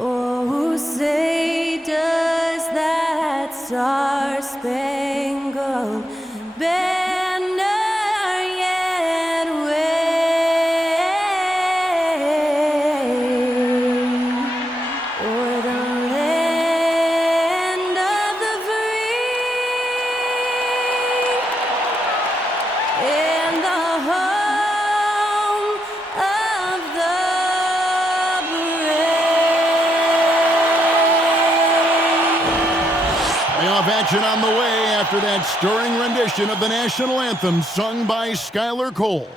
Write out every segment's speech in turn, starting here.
Oh, say does that star-spangled banner yet wave o'er the land of the free and the home of the Playoff action on the way after that stirring rendition of the national anthem sung by Skylar Cole.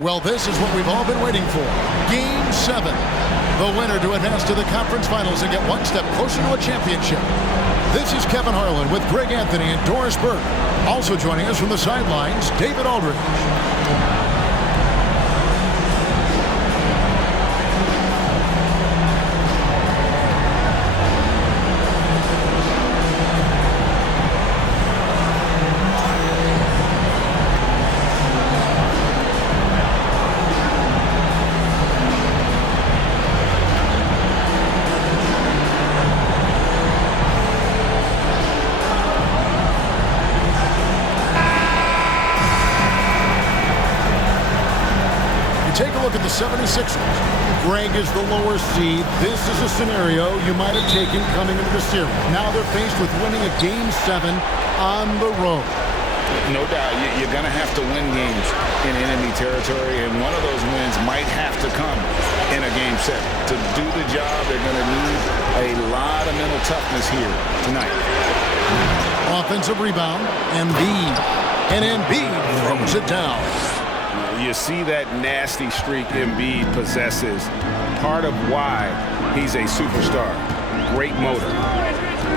Well, this is what we've all been waiting for. Game 7. The winner to advance to the conference finals and get one step closer to a championship. This is Kevin Harlan with Greg Anthony and Doris Burke. Also joining us from the sidelines, David Aldridge. Take a look at the 76ers. Greg is the lower seed. This is a scenario you might have taken coming into the series. Now they're faced with winning a Game 7 on the road. No doubt, you're going to have to win games in enemy territory, and one of those wins might have to come in a Game 7. To do the job, they're going to need a lot of mental toughness here tonight. Offensive rebound, Embiid. And Embiid throws it down. You see that nasty streak Embiid possesses. Part of why he's a superstar. Great motor.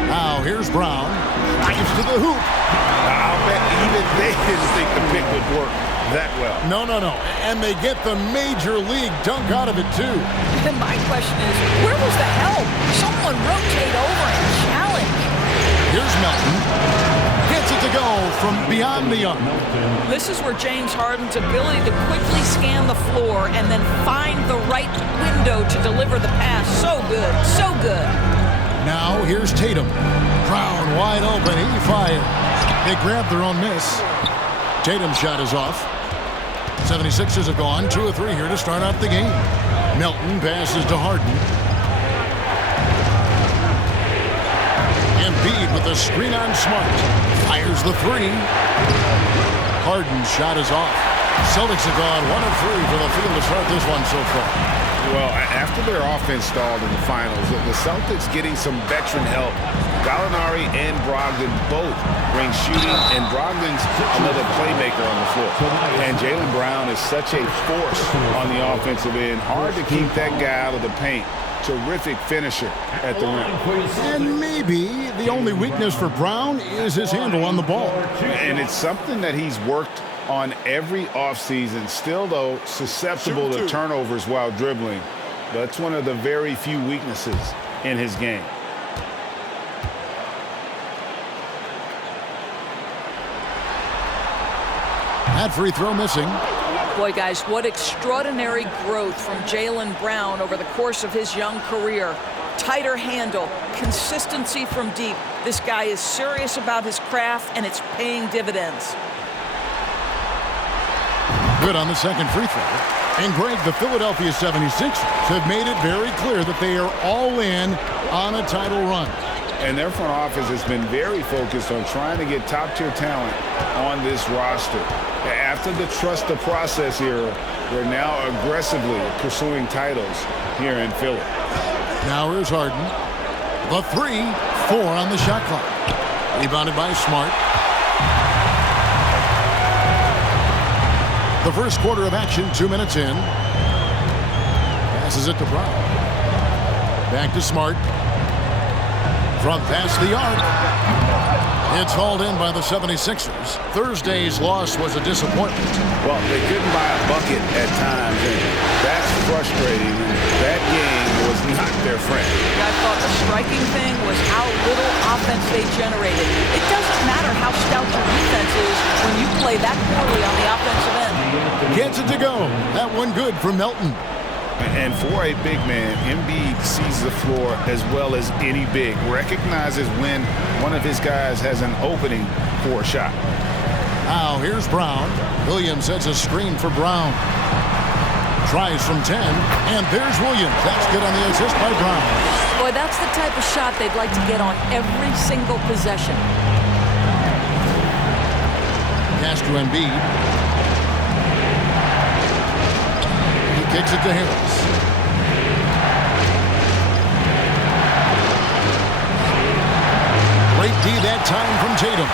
Now here's Brown. Drives to the hoop. I'll bet even they didn't think the pick would work that well. No. And they get the major league dunk out of it, too. And my question is, where was the help? Someone rotate over and challenge. Here's Melton. Gets it to go from beyond the arc. This is where James Harden's ability to quickly scan the floor and then find the right window to deliver the pass. So good, so good. Now here's Tatum. Brown wide open. He fired. They grabbed their own miss. Tatum's shot is off. 76ers have gone 2 of 3 here to start out the game. Melton passes to Harden. Embiid with the screen on Smart. Fires the 3. Harden's shot is off. Celtics have gone 1 of 3 for the field to start this one so far. Well, after their offense stalled in the finals, the Celtics getting some veteran help. Gallinari and Brogdon both bring shooting, and Brogdon's another playmaker on the floor. And Jaylen Brown is such a force on the offensive end. Hard to keep that guy out of the paint. Terrific finisher at the rim. And maybe the only weakness for Brown is his handle on the ball. And it's something that he's worked on every offseason. Still, though, susceptible to turnovers while dribbling. That's one of the very few weaknesses in his game. That free throw missing. Boy, guys, what extraordinary growth from Jaylen Brown over the course of his young career. Tighter handle, consistency from deep. This guy is serious about his craft, and it's paying dividends. Good on the second free throw. And Greg, the Philadelphia 76ers have made it very clear that they are all in on a title run. And their front office has been very focused on trying to get top-tier talent on this roster. After the trust the process era, they're now aggressively pursuing titles here in Philly. Now here's Harden. The 3 4 on the shot clock. Rebounded by Smart. The first quarter of action, 2 minutes in. Passes it to Brown. Back to Smart. From past the arc. It's hauled in by the 76ers. Thursday's loss was a disappointment. Well, they couldn't buy a bucket at times, and that's frustrating. That game was not their friend. I thought the striking thing was how little offense they generated. It doesn't matter how stout your defense is when you play that poorly on the offensive end. Gets it to go. That one good from Melton. And for a big man, Embiid sees the floor as well as any big. Recognizes when one of his guys has an opening for a shot. Now here's Brown. Williams sets a screen for Brown. Tries from 10, and there's Williams. That's good on the assist by Brown. Boy, that's the type of shot they'd like to get on every single possession. Pass to Embiid. Kicks it to Harris. Great D that time from Tatum.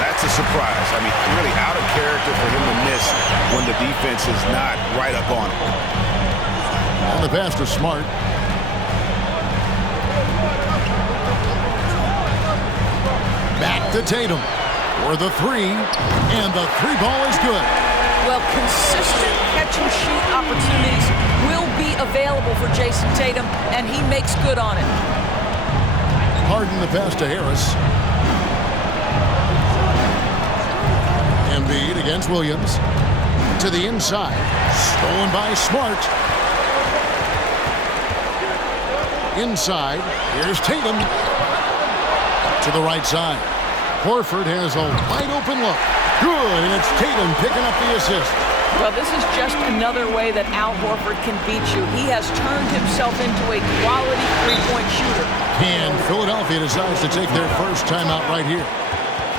That's a surprise. I mean, really out of character for him to miss when the defense is not right up on him. On the pass to Smart. Back to Tatum for the 3, and the 3 ball is good. Well, consistent catch-and-shoot opportunities will be available for Jason Tatum, and he makes good on it. Harden the pass to Harris. Embiid against Williams. To the inside. Stolen by Smart. Inside. Here's Tatum. To the right side. Horford has a wide-open look. Good, and it's Tatum picking up the assist. Well, this is just another way that Al Horford can beat you. He has turned himself into a quality three-point shooter. And Philadelphia decides to take their first timeout right here.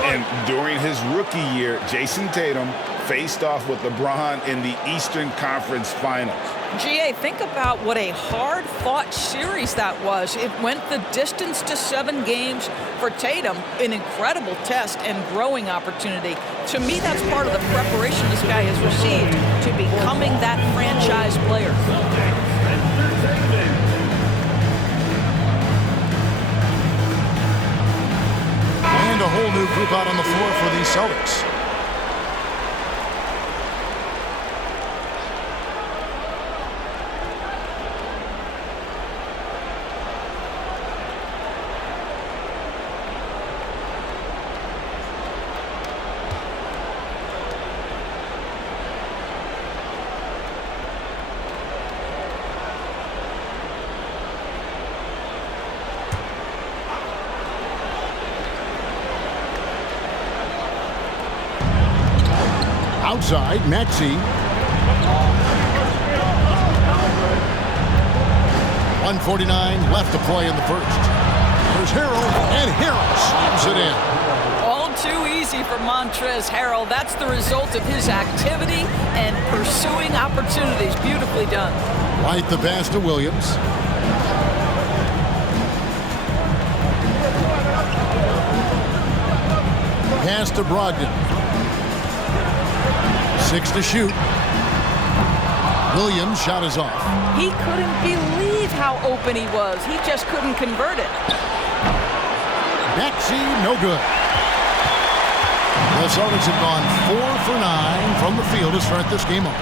And during his rookie year, Jason Tatum faced off with LeBron in the Eastern Conference Finals. GA, think about what a hard-fought series that was. It went the distance to 7 games for Tatum, an incredible test and growing opportunity. To me, that's part of the preparation this guy has received to becoming that franchise player. And a whole new group out on the floor for the Celtics. Outside, Maxey. 1:49 left to play in the first. There's Harrell, and Harrell slams it in. All too easy for Montrezl Harrell. That's the result of his activity and pursuing opportunities. Beautifully done. Right the pass to Williams. Pass to Brogdon. 6 to shoot. Williams' shot is off. He couldn't believe how open he was. He just couldn't convert it. Maxey, no good. The Celtics have gone 4 for 9 from the field to start this game off.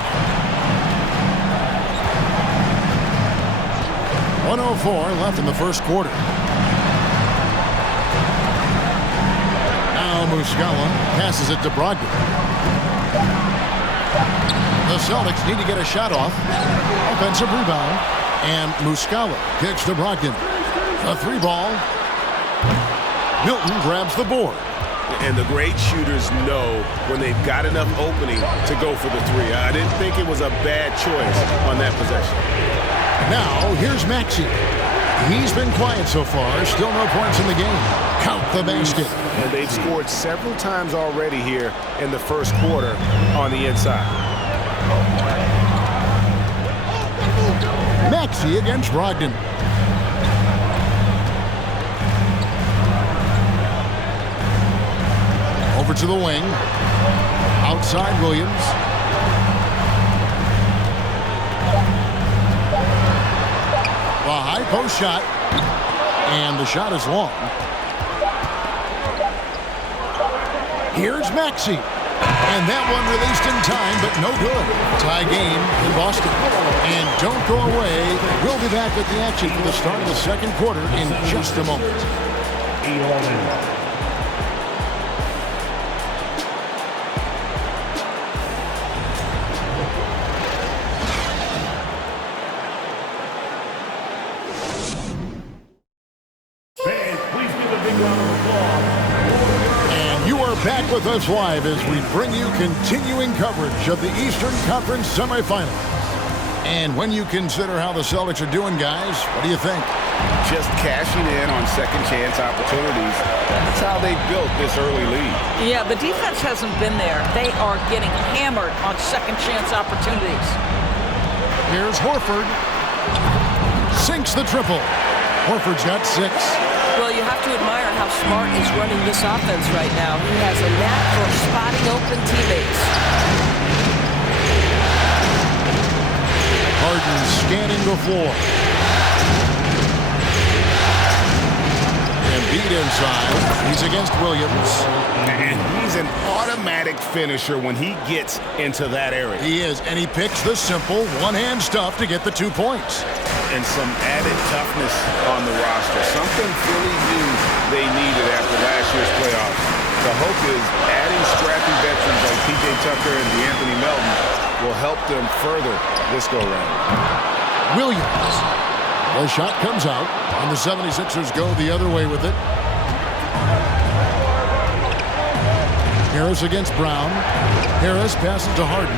1:04 left in the first quarter. Now Muscala passes it to Brogdon. The Celtics need to get a shot off. Offensive rebound. And Muscala kicks to Brogdon. A 3 ball. Milton grabs the board. And the great shooters know when they've got enough opening to go for the 3. I didn't think it was a bad choice on that possession. Now, here's Maxey. He's been quiet so far. Still no points in the game. Count the basket. And they've scored several times already here in the first quarter on the inside. Maxey against Brogdon. to the wing. Outside Williams. The high post shot. And the shot is long. Here's Maxey. And that one released in time, but no good. Tie game in Boston. And don't go away. We'll be back with the action for the start of the second quarter in just a moment. 11. Back with us live as we bring you continuing coverage of the Eastern Conference semifinals. And when you consider how the Celtics are doing, guys, what do you think? Just cashing in on second chance opportunities. That's how they built this early lead. Yeah, the defense hasn't been there. They are getting hammered on second chance opportunities. Here's Horford. Sinks the triple. Horford's got 6. Well, you have to admire how Smart is running this offense right now. He has a knack for spotting open teammates. Harden scanning the floor. Embiid inside. He's against Williams. And he's an automatic finisher when he gets into that area. He is, and he picks the simple one-hand stuff to get the 2 points. And some added toughness on the roster. Something Philly knew they needed after last year's playoffs. The hope is adding scrappy veterans like P.J. Tucker and DeAnthony Melton will help them further this go-round. Williams. The shot comes out, and the 76ers go the other way with it. Harris against Brown. Harris passes to Harden.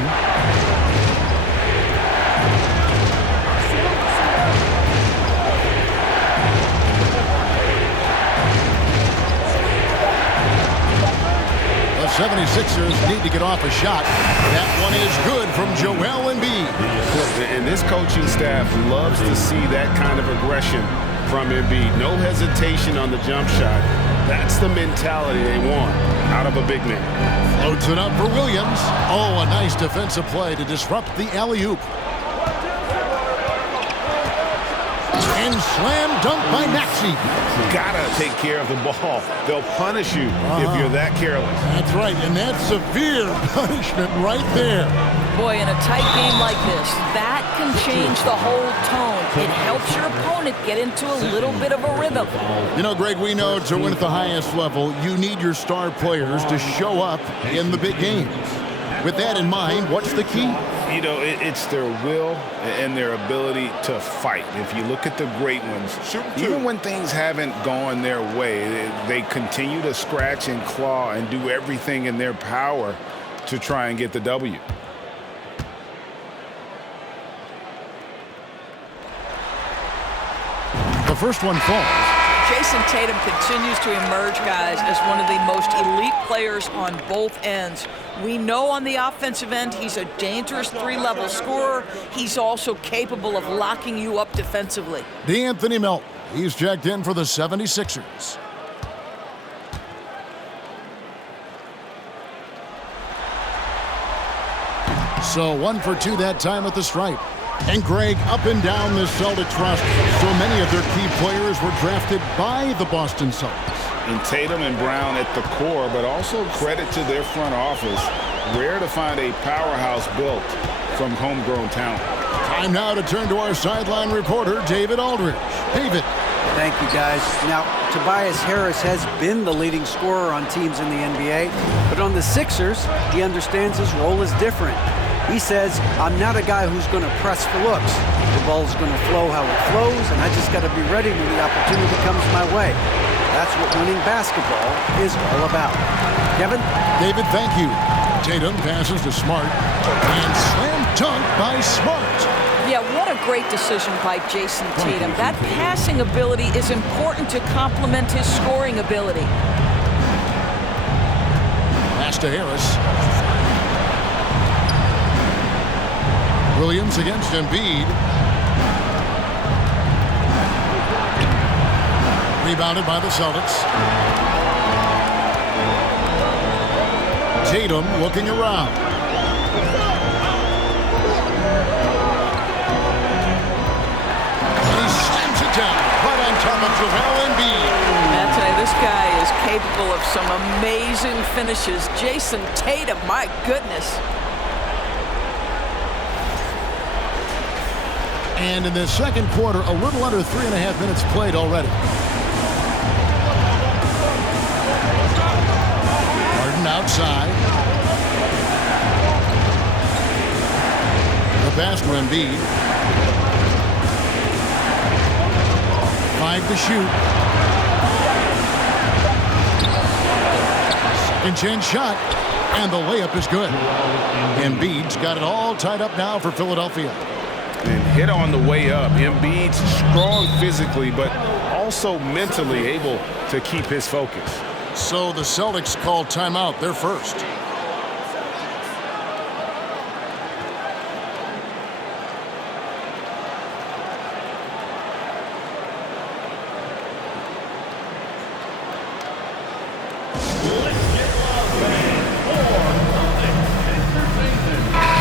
The 76ers need to get off a shot. That one is good from Joel Embiid. And this coaching staff loves to see that kind of aggression from Embiid. No hesitation on the jump shot. That's the mentality they want out of a big man. Loads it up for Williams. Oh, a nice defensive play to disrupt the alley-oop. And slam dunk by Maxey. Gotta take care of the ball. They'll punish you if you're that careless. That's right, and that's severe punishment right there. Boy, in a tight game like this, that can change the whole tone. It helps your opponent get into a little bit of a rhythm. You know, Greg, we know to win at the highest level, you need your star players to show up in the big games. With that in mind, what's the key? You know, it's their will and their ability to fight. If you look at the great ones, even when things haven't gone their way, they continue to scratch and claw and do everything in their power to try and get the W. The first one falls. Jason Tatum continues to emerge, guys, as one of the most elite players on both ends. We know on the offensive end he's a dangerous three-level scorer. He's also capable of locking you up defensively. DeAnthony Melton, he's checked in for the 76ers. So 1 for 2 that time at the stripe. And Greg, up and down this Celtics roster, so many of their key players were drafted by the Boston Celtics. And Tatum and Brown at the core, but also credit to their front office. Rare to find a powerhouse built from homegrown talent. Time now to turn to our sideline reporter, David Aldridge. David. Thank you, guys. Now, Tobias Harris has been the leading scorer on teams in the NBA, but on the Sixers, he understands his role is different. He says, I'm not a guy who's going to press for looks. The ball's going to flow how it flows, and I just got to be ready when the opportunity comes my way. That's what winning basketball is all about. Kevin? David, thank you. Tatum passes to Smart, and slam dunk by Smart. Yeah, what a great decision by Jason Tatum. That passing ability is important to complement his scoring ability. Pass to Harris. Williams against Embiid. Rebounded by the Celtics. Tatum looking around. And he slams it down right on top of Joel Embiid. I tell you, this guy is capable of some amazing finishes. Jason Tatum, my goodness. And in the second quarter, a little under 3.5 minutes played already. Harden outside. The pass to Embiid. 5 to shoot. Second chance shot. And the layup is good. Embiid's got it all tied up now for Philadelphia. And hit on the way up. Embiid's strong physically, but also mentally able to keep his focus. So the Celtics call timeout. They're first.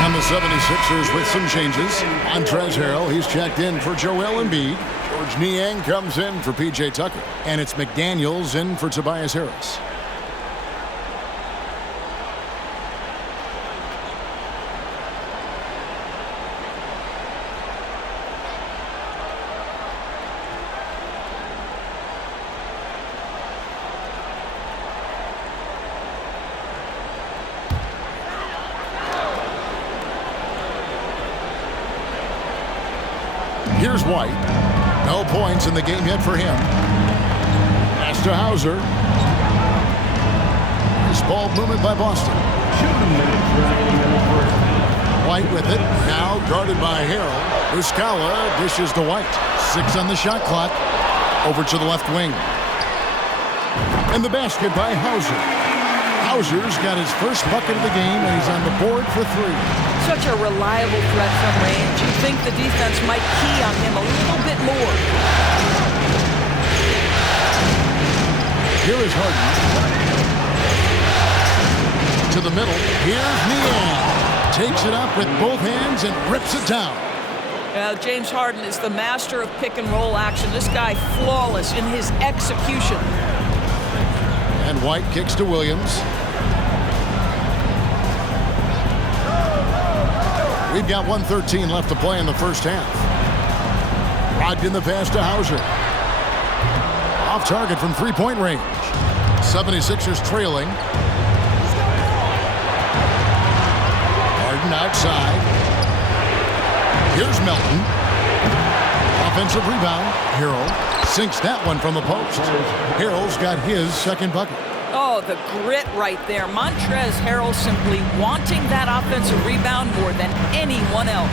And the 76ers with some changes. Montrezl Harrell, he's checked in for Joel Embiid. George Niang comes in for P.J. Tucker. And it's McDaniels in for Tobias Harris. Here's White. No points in the game yet for him. Pass to Hauser. Nice ball movement by Boston. White with it. Now guarded by Harrell. Muscala dishes to White. 6 on the shot clock. Over to the left wing. And the basket by Hauser. Hauser's got his first bucket of the game, and he's on the board for 3. Such a reliable threat from range. You think the defense might key on him a little bit more. Here is Harden. To the middle. Here's Niang. Takes it up with both hands and rips it down. James Harden is the master of pick and roll action. This guy flawless in his execution. And White kicks to Williams. We've got 1:13 left to play in the first half. Brogdon the pass to Hauser. Off target from three-point range. 76ers trailing. Harden outside. Here's Melton. Offensive rebound. Harrell sinks that one from the post. Harrell's got his second bucket. Oh, the grit right there. Montrezl Harrell simply wanting that offensive rebound more than anyone else.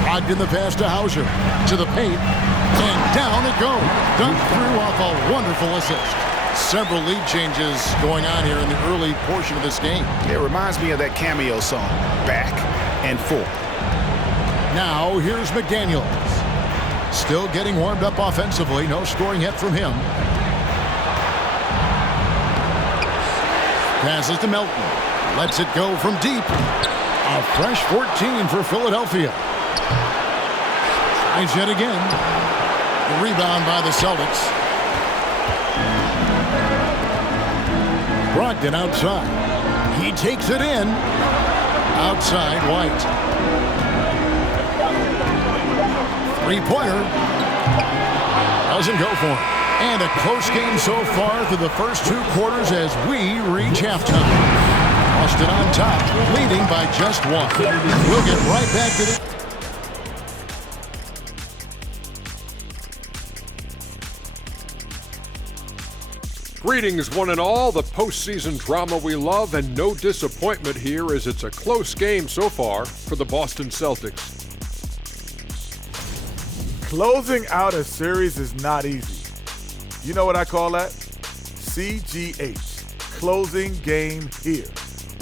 Brogdon the pass to Hauser. To the paint. And down it goes. Dunked through off a wonderful assist. Several lead changes going on here in the early portion of this game. It reminds me of that cameo song, Back and Forth. Now here's McDaniels. Still getting warmed up offensively. No scoring yet from him. Passes to Melton. Lets it go from deep. A fresh 14 for Philadelphia. Tries yet again. The rebound by the Celtics. Brogdon outside. He takes it in. Outside White. Three-pointer. Doesn't go for him. And a close game so far through the first 2 quarters as we reach halftime. Boston on top, leading by just 1. We'll get right back to the... Greetings, one and all. The postseason drama we love, and no disappointment here as it's a close game so far for the Boston Celtics. Closing out a series is not easy. You know what I call that? CGH, closing game here.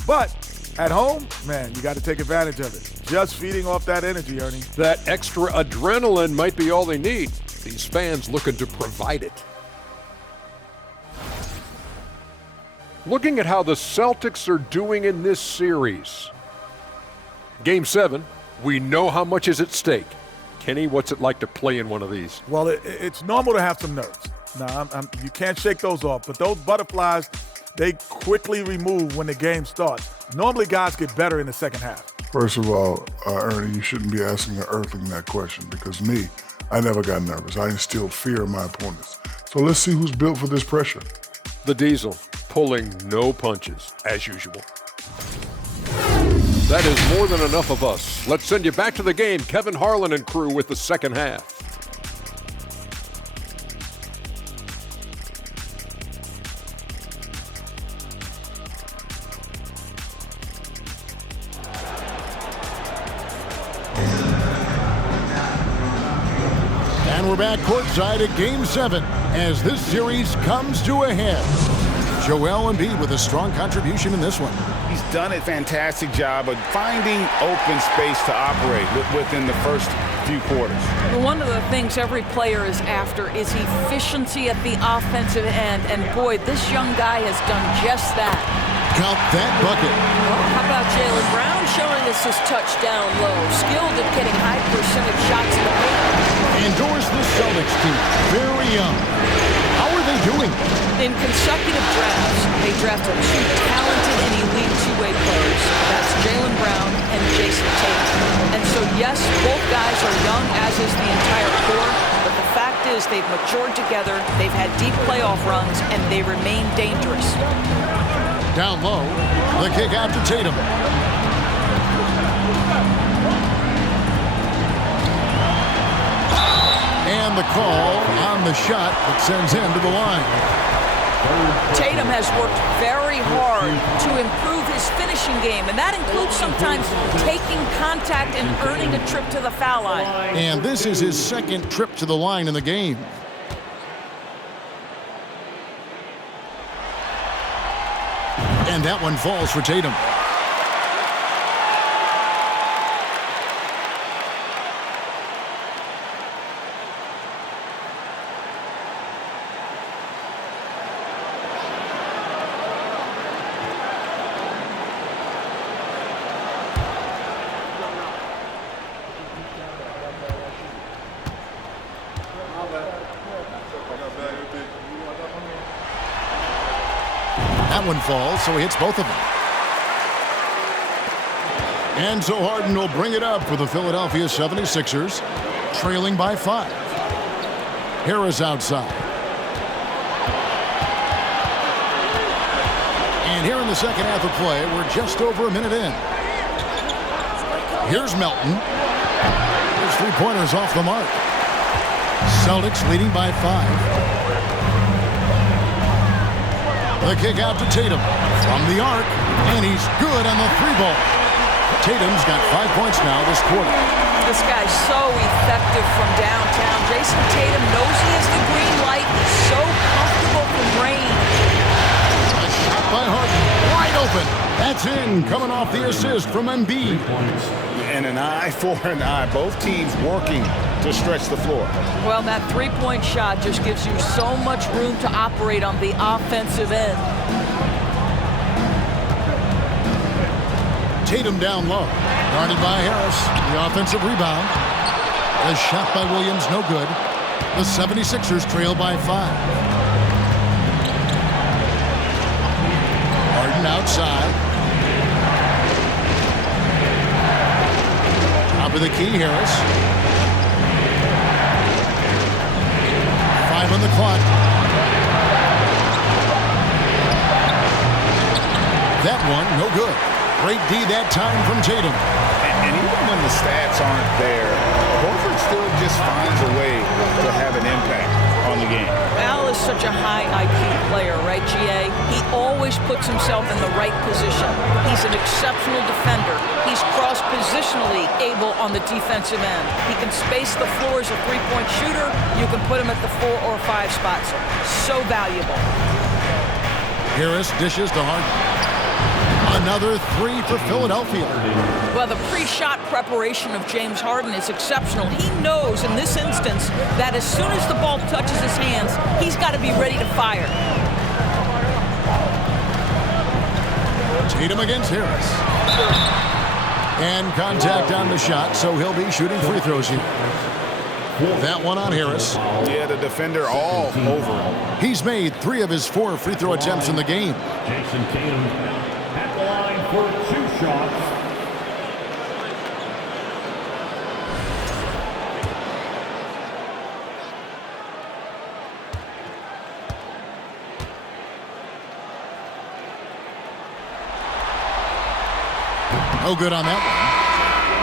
But at home, man, you got to take advantage of it. Just feeding off that energy, Ernie. That extra adrenaline might be all they need. These fans looking to provide it. Looking at how the Celtics are doing in this series. Game 7, we know how much is at stake. Kenny, what's it like to play in one of these? Well, it's normal to have some nerves. Now, you can't shake those off, but those butterflies, they quickly remove when the game starts. Normally, guys get better in the second half. First of all, Ernie, you shouldn't be asking an earthling that question because me, I never got nervous. I instilled fear in my opponents. So let's see who's built for this pressure. The Diesel pulling no punches, as usual. That is more than enough of us. Let's send you back to the game. Kevin Harlan and crew with the second half. And we're back courtside at Game 7 as this series comes to a head. Joel Embiid with a strong contribution in this one. He's done a fantastic job of finding open space to operate within the first few quarters. One of the things every player is after is efficiency at the offensive end, and boy, this young guy has done just that. Count that bucket. Well, how about Jaylen Brown showing us his touchdown low, skilled at getting high percentage shots in the paint. Endorse the Celtics team, very young. How are they doing? In consecutive drafts, they drafted 2 talented and elite two-way players. That's Jaylen Brown and Jason Tatum. And so, yes, both guys are young, as is the entire core, but the fact is they've matured together, they've had deep playoff runs, and they remain dangerous. Down low, the kick out to Tatum. And the call on the shot that sends him to the line. Tatum has worked very hard to improve his finishing game, and that includes sometimes taking contact and earning a trip to the foul line. And this is his second trip to the line in the game. And that one falls for Tatum. That one falls, so he hits both of them. And so Harden will bring it up for the Philadelphia 76ers, trailing by 5. Harris outside. And here in the second half of play, we're just over a minute in. Here's Melton. His three-pointers off the mark. Celtics leading by 5. The kick out to Tatum from the arc, and he's good on the 3-ball. Tatum's got 5 points now this quarter. This guy's so effective from downtown. Jason Tatum knows he has the green light. He's so comfortable from range. A shot by Harden, wide open. That's in, coming off the assist from Embiid. And an eye for an eye. Both teams working to stretch the floor. Well, that three-point shot just gives you so much room to operate on the offensive end. Tatum down low. Guarded by Harris. The offensive rebound. The shot by Williams, no good. The 76ers trail by 5. Harden outside. Top of the key, Harris. 5 on the clock. That one, no good. Great D that time from Tatum. And even when the stats aren't there, Horford still just finds a way to have an impact on the game. Al is such a high IQ player, right, GA? He always puts himself in the right position. He's an exceptional defender. He's cross-positionally able on the defensive end. He can space the floor as a three-point shooter. You can put him at the 4 or 5 spots. So valuable. Harris dishes to Harden. Another 3 for Philadelphia. Well, the pre-shot preparation of James Harden is exceptional. He knows in this instance that as soon as the ball touches his hands, he's got to be ready to fire. Tatum against Harris. And contact on the shot, so he'll be shooting free throws here. That one on Harris. Yeah, the defender all over him. He's made 3 of his 4 free throw attempts in the game. Jason Tatum at the line for 2 shots. No good on that one.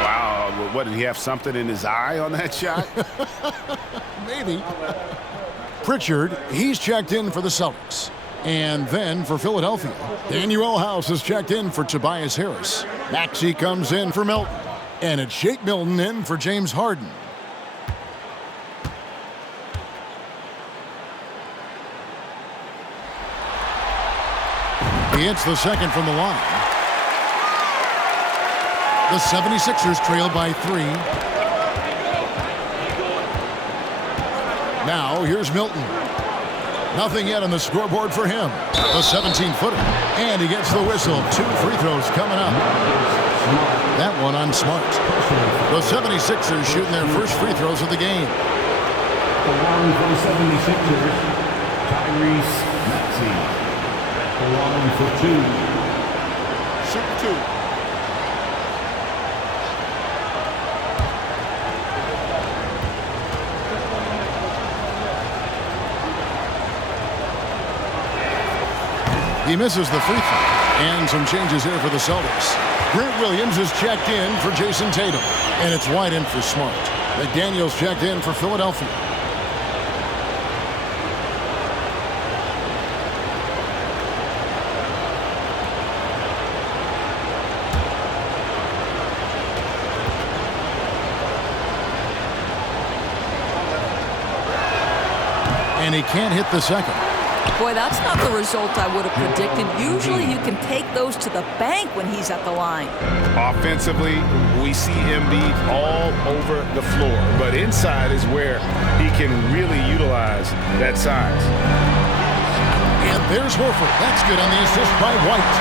Wow, what, did he have something in his eye on that shot? Maybe. Pritchard, he's checked in for the Celtics. And then for Philadelphia, Daniel House has checked in for Tobias Harris. Maxey comes in for Milton. And it's Shake Milton in for James Harden. He hits the second from the line. The 76ers trail by 3. Now, here's Milton. Nothing yet on the scoreboard for him. The 17-footer. And he gets the whistle. 2 free throws coming up. That one on Smart. The 76ers shooting their first free throws of the game. The line for the 76ers, Tyrese Maxey. The line for 2. Shoot 2. He misses the free throw. And some changes here for the Celtics. Grant Williams is checked in for Jason Tatum. And it's White in for Smart. McDaniels checked in for Philadelphia. And he can't hit the second. Boy, that's not the result I would have predicted. Usually you can take those to the bank when he's at the line. Offensively, we see Embiid all over the floor, but inside is where he can really utilize that size. And there's Horford. That's good on the assist by White.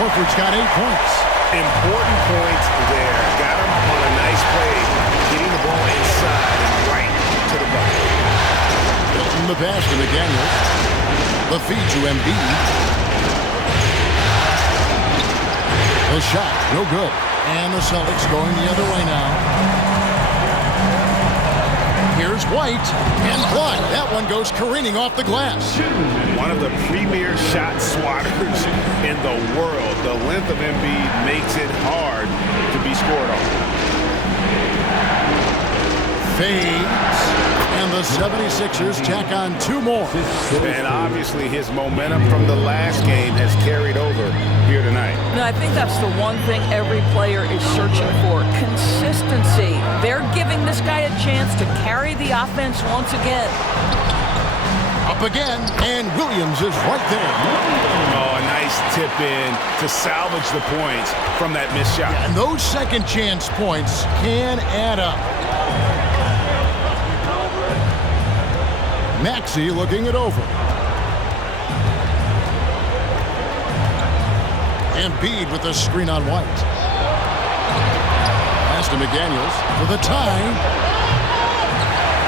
Horford's got 8 points. Important points there. Got him on a nice play, getting the ball inside and right to the bucket. From the pass to McDaniels. The feed to Embiid. The shot, no good. And the Celtics going the other way now. Here's White, and blocked. That one goes careening off the glass. One of the premier shot swatters in the world. The length of Embiid makes it hard to be scored on. Fades. And the 76ers tack on 2 more. And obviously his momentum from the last game has carried over here tonight. No, I think that's the one thing every player is searching for. Consistency. They're giving this guy a chance to carry the offense once again. Up again, and Williams is right there. Oh, a nice tip in to salvage the points from that missed shot. And those second chance points can add up. Maxey looking it over. Embiid with the screen on White. Pass to McDaniels for the tie.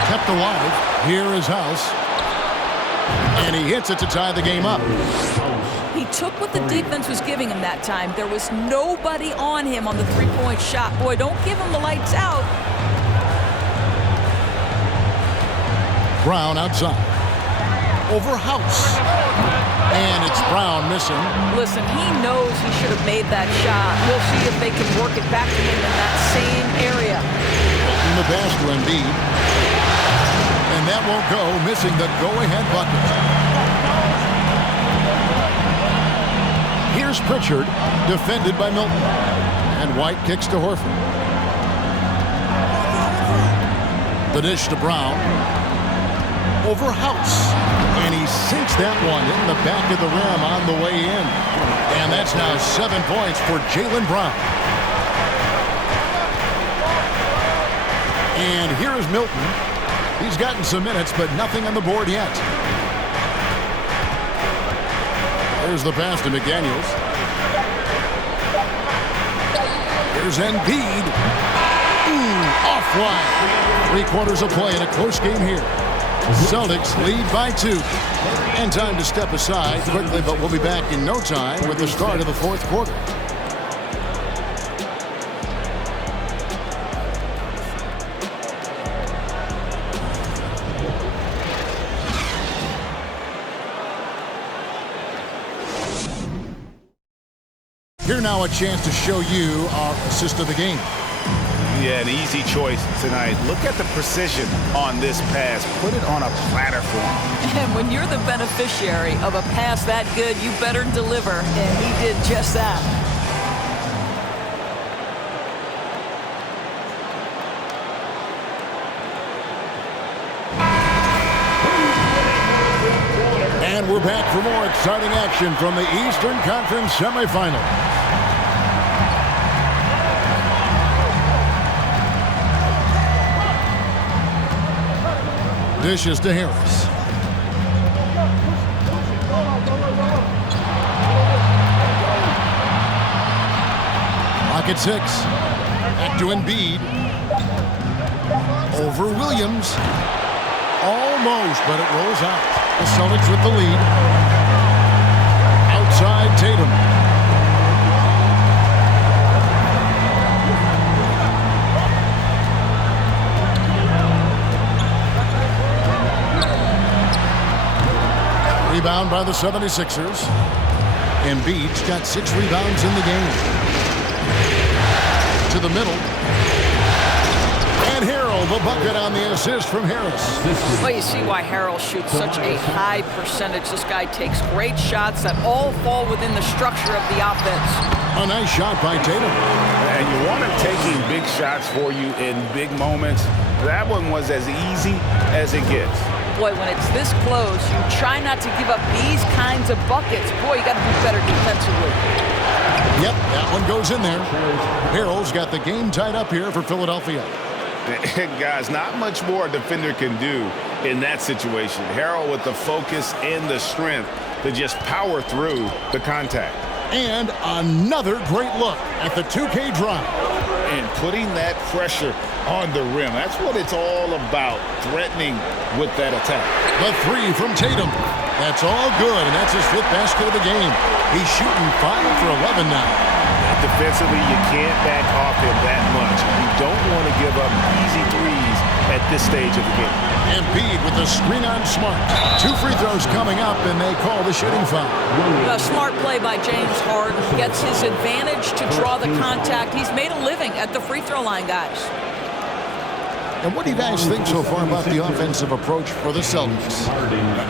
Kept alive. Here is House. And he hits it to tie the game up. He took what the defense was giving him that time. There was nobody on him on the 3-point shot. Boy, don't give him the lights out. Brown outside. Over House. And it's Brown missing. Listen, he knows he should have made that shot. We'll see if they can work it back to him in that same area. In the pass to Embiid. And that won't go, missing the go-ahead bucket. Here's Pritchard, defended by Milton. And White kicks to Horford. The dish to Brown. Over House. And he sinks that one in the back of the rim on the way in. And that's now 7 points for Jaylen Brown. And here is Milton. He's gotten some minutes, but nothing on the board yet. There's the pass to McDaniels. Here's Embiid. Offline. 3/4 of play in a close game here. Celtics lead by 2. And time to step aside quickly, but we'll be back in no time with the start of the 4th quarter. Here now a chance to show you our assist of the game. Yeah, an easy choice tonight. Look at the precision on this pass. Put it on a platter for him. And when you're the beneficiary of a pass that good, you better deliver. And he did just that. And we're back for more exciting action from the Eastern Conference semifinal. Dishes to Harris. Lock at 6. Back to Embiid. Over Williams. Almost, but it rolls out. The Celtics with the lead. Outside Tatum. Rebound by the 76ers. Embiid's got 6 rebounds in the game. To the middle. And Harrell, the bucket on the assist from Harris. Well, you see why Harrell shoots such a high percentage. This guy takes great shots that all fall within the structure of the offense. A nice shot by Tatum. And you want him taking big shots for you in big moments. That one was as easy as it gets. Boy, when it's this close, you try not to give up these kinds of buckets. Boy, you got to be better defensively. Yep, that one goes in there. Harrell's got the game tied up here for Philadelphia. Guys, not much more a defender can do in that situation. Harrell with the focus and the strength to just power through the contact. And another great look at the 2K drive. And putting that pressure on the rim. That's what it's all about, threatening with that attack. The 3 from Tatum. That's all good, and that's his 5th basket of the game. He's shooting 5 for 11 now. And defensively, you can't back off him that much. You don't want to give up easy threes at this stage of the game. Embiid with the screen on Smart. 2 free throws coming up, and they call the shooting foul. A smart play by James Harden. Gets his advantage to draw the contact. He's made a living at the free throw line, guys. And what do you guys think so far about the offensive approach for the Celtics?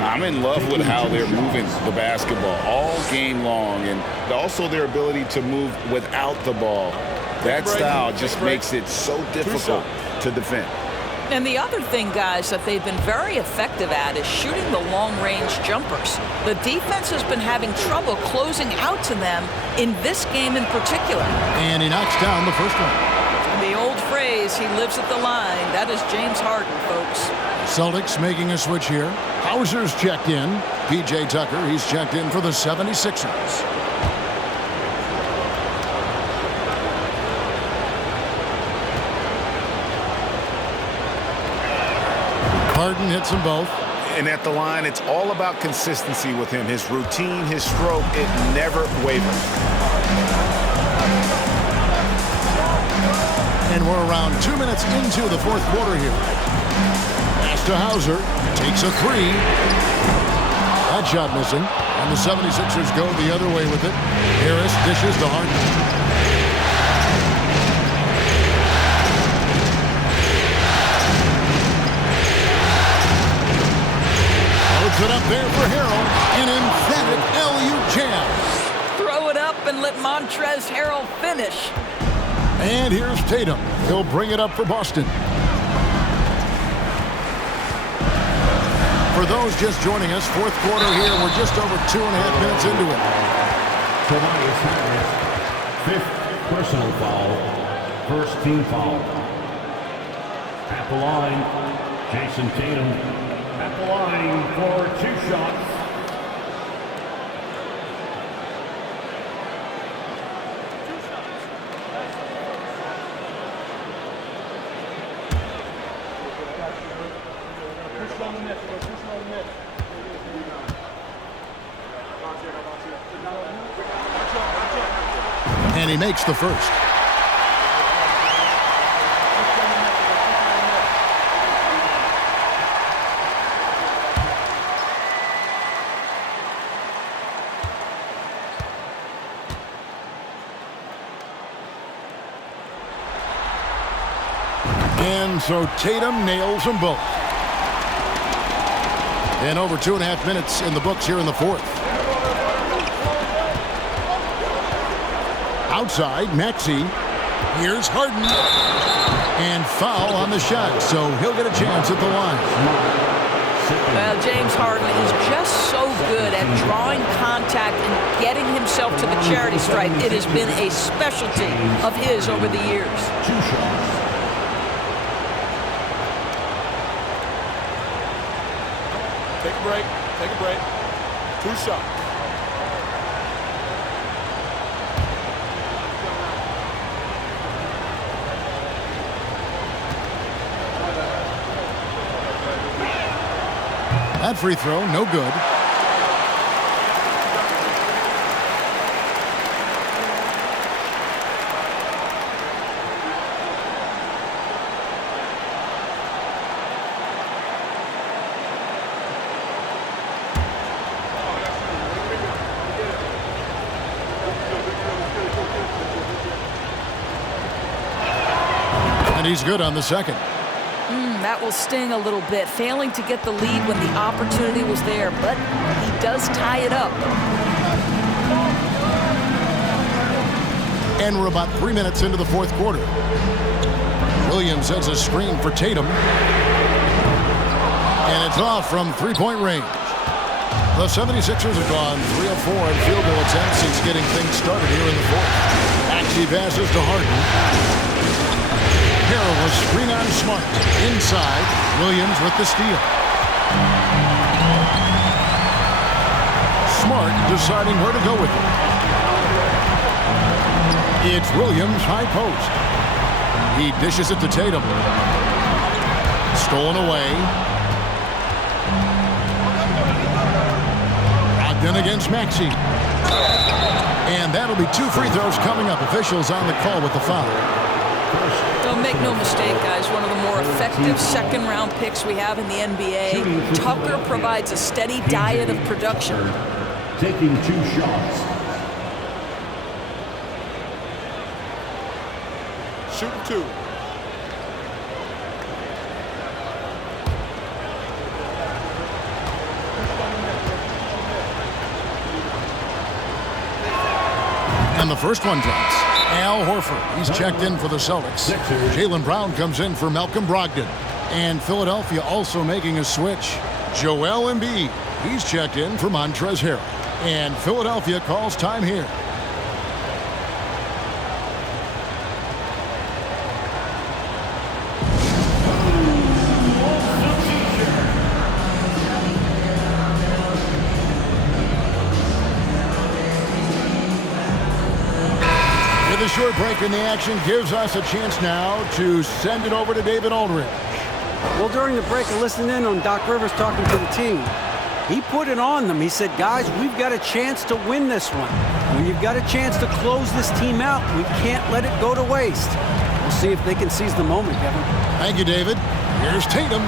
I'm in love with how they're moving the basketball all game long, and also their ability to move without the ball. That style just makes it so difficult to defend. And the other thing, guys, that they've been very effective at is shooting the long-range jumpers. The defense has been having trouble closing out to them in this game in particular. And he knocks down the first one. The old phrase, he lives at the line. That is James Harden, folks. Celtics making a switch here. Hauser's checked in. P.J. Tucker, he's checked in for the 76ers. Harden hits them both. And at the line, it's all about consistency with him. His routine, his stroke, it never wavers. And we're around 2 minutes into the 4th quarter here. Pass to Hauser. Takes a 3. That shot missing. And the 76ers go the other way with it. Harris dishes to Harden. Puts it up there for Harrell. An emphatic LU jam. Throw it up and let Montrezl Harrell finish. And here's Tatum. He'll bring it up for Boston. For those just joining us, 4th quarter here. We're just over 2.5 minutes into it. Tobias Harris, 5th personal foul, 1st team foul. At the line, Jason Tatum. At the line for 2 shots. And he makes the first. And so Tatum nails them both. And over 2.5 minutes in the books here in the fourth. Outside, Maxey. Here's Harden. And foul on the shot, so he'll get a chance at the line. Well, James Harden is just so good at drawing contact and getting himself to the charity stripe. It has been a specialty of his over the years. 2 shots. Take a break. Take a break. 2 shots. That free throw, no good. And he's good on the second. That will sting a little bit, failing to get the lead when the opportunity was there, but he does tie it up. And we're about 3 minutes into the fourth quarter. Williams sets a screen for Tatum. And it's off from three-point range. The 76ers have gone 3 of 4 in field goal attempts since getting things started here in the fourth. Maxey passes to Harden. Harrell was screen on Smart. Inside, Williams with the steal. Smart deciding where to go with it. It's Williams, high post. He dishes it to Tatum. Stolen away. Brogdon against Maxey. And that'll be 2 free throws coming up. Officials on the call with the foul. Don't make no mistake, guys. One of the more effective second-round picks we have in the NBA. Tucker provides a steady diet of production. Taking 2 shots. Shooting 2. And the first one drops. Al Horford, he's checked in for the Celtics. Jaylen Brown comes in for Malcolm Brogdon. And Philadelphia also making a switch. Joel Embiid, he's checked in for Montrezl Harrell. And Philadelphia calls time here. The short break in the action gives us a chance now to send it over to David Aldridge. Well, during the break, I listened in on Doc Rivers talking to the team. He put it on them. He said, guys, we've got a chance to win this one. When you've got a chance to close this team out, we can't let it go to waste. We'll see if they can seize the moment, Kevin. Thank you, David. Here's Tatum.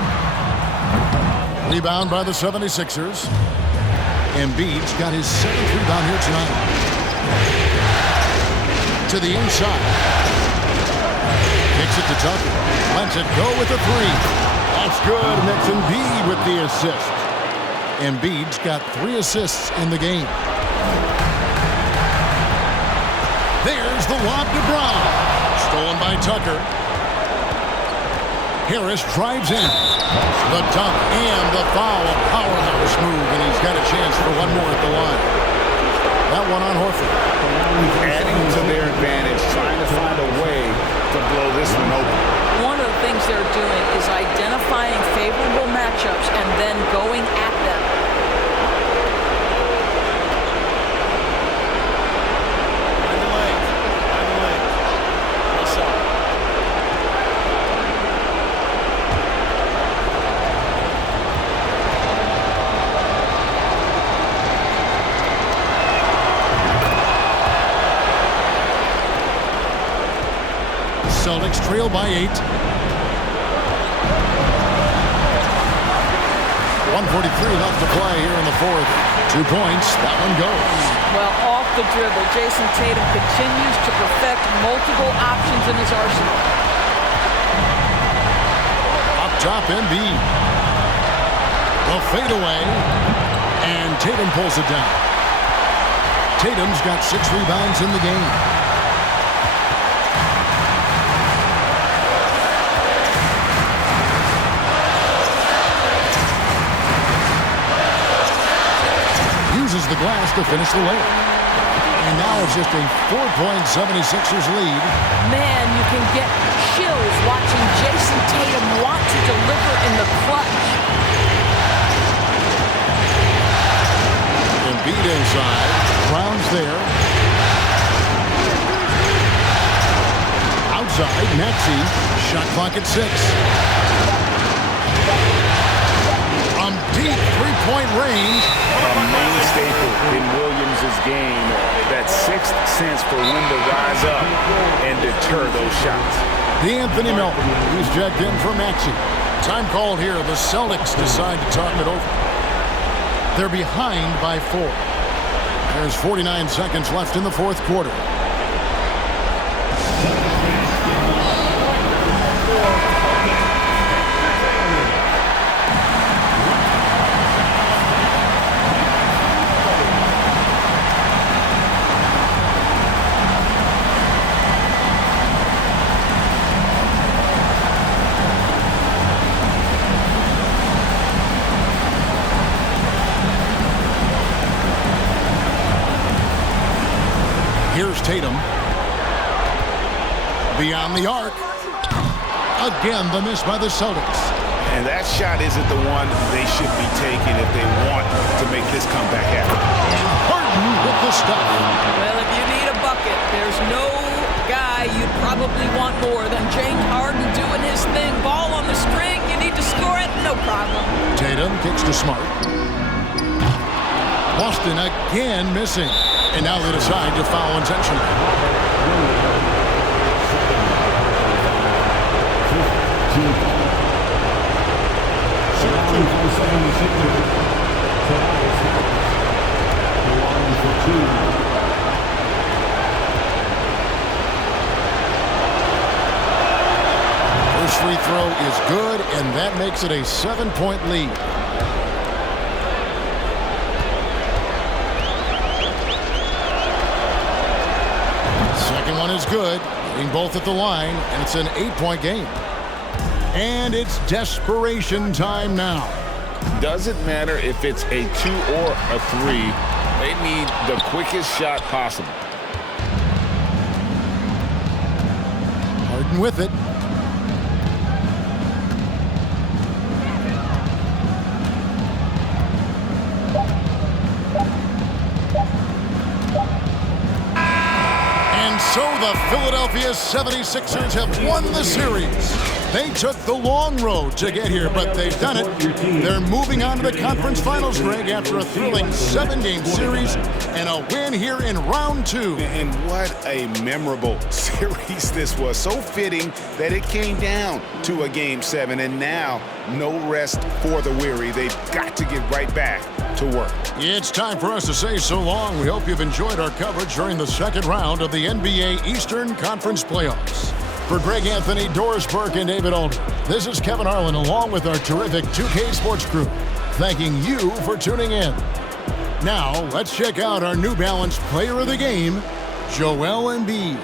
Rebound by the 76ers. Embiid's got his 7th rebound here tonight. To the inside. Kicks it to Tucker. Lets it go with a 3. That's good, and that's Embiid with the assist. Embiid's got 3 assists in the game. There's the lob to Brown. Stolen by Tucker. Harris drives in. The dunk and the foul. A powerhouse move, and he's got a chance for one more at the line. That one on Horford. Adding to their advantage, trying to find a way to blow this one open. One of the things they're doing is identifying favorable matchups and then going at them. Celtics trail by 8. 1:43 left to play here in the fourth. 2 points. That one goes. Well, off the dribble, Jason Tatum continues to perfect multiple options in his arsenal. Up top, Embiid. The fadeaway. And Tatum pulls it down. Tatum's got 6 rebounds in the game. Uses the glass to finish the layup. And now it's just a 4-point 76ers lead. Man, you can get chills watching Jason Tatum want to deliver in the clutch. Embiid inside. Brown's there. Outside, Maxey. Shot clock at 6. From deep three-point range. A main staple in Williams' game. That sixth sense for when to rise up and deter those shots. D'Anthony Melton. He's checked in for Maxey. Time called here. The Celtics decide to talk it over. They're behind by 4. There's 49 seconds left in the fourth quarter. Here's Tatum. Beyond the arc. Again, the miss by the Celtics. And that shot isn't the one they should be taking if they want to make this comeback happen. And Harden with the stuff. Well, if you need a bucket, there's no guy you'd probably want more than James Harden doing his thing. Ball on the string, you need to score it, no problem. Tatum kicks to Smart. Boston again missing. And now they decide to foul intentionally. First free throw is good, and that makes it a 7-point lead. Second one is good, hitting both at the line, and it's an 8-point game. And it's desperation time now. Doesn't matter if it's a 2 or a 3. They need the quickest shot possible. Harden with it. So the Philadelphia 76ers have won the series. They took the long road to get here, but they've done it. They're moving on to the conference finals, Greg, after a thrilling 7-game series and a win here in round 2. And what a memorable series this was. So fitting that it came down to a Game 7, and now no rest for the weary. They've got to get right back to work. It's time for us to say so long. We hope you've enjoyed our coverage during the second round of the NBA Eastern Conference Playoffs. For Greg Anthony, Doris Burke, and David Aldridge, this is Kevin Harlan along with our terrific 2K Sports crew, thanking you for tuning in. Now, let's check out our New Balance Player of the Game, Joel Embiid.